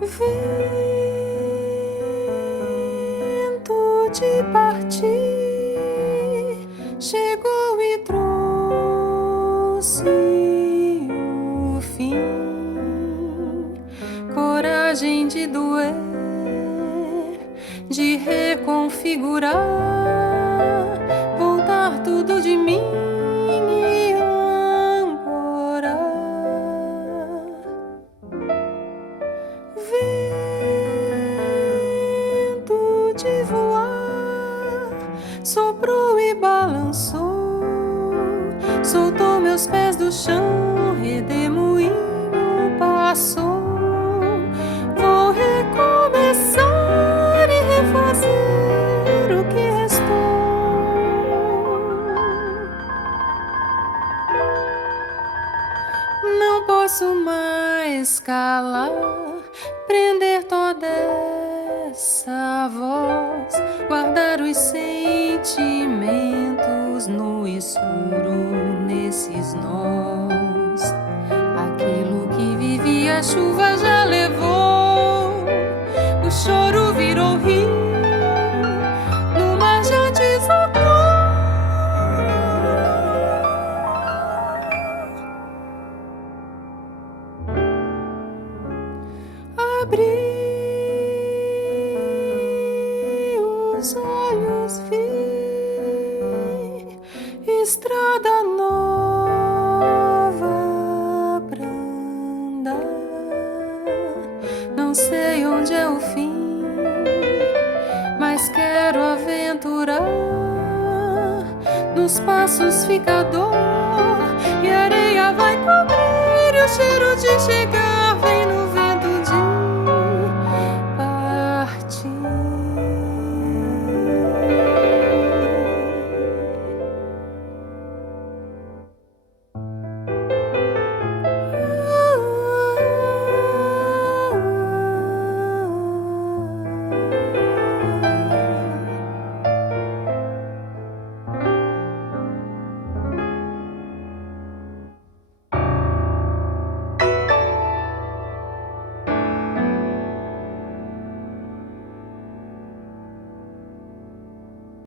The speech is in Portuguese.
Vento de partir chegou e trouxe o fim. Coragem de doer, de reconfigurar, voltar tudo de mim e ancorar. Vento de voar soprou e balançou, soltou meus pés do chão, redemoinho passou. Vou recomeçar e refazer o que restou. Não posso mais calar, prender toda essa voz, guardar os sentimentos no escuro, nesses nós. Aquilo que vivia a chuva já levou, o choro virou rio, no mar já desabou. Abri os olhos, vi estrada nova pra andar. Não sei onde é o fim, mas quero aventurar. Nos passos fica dor e a areia vai cobrir o cheiro de chegar.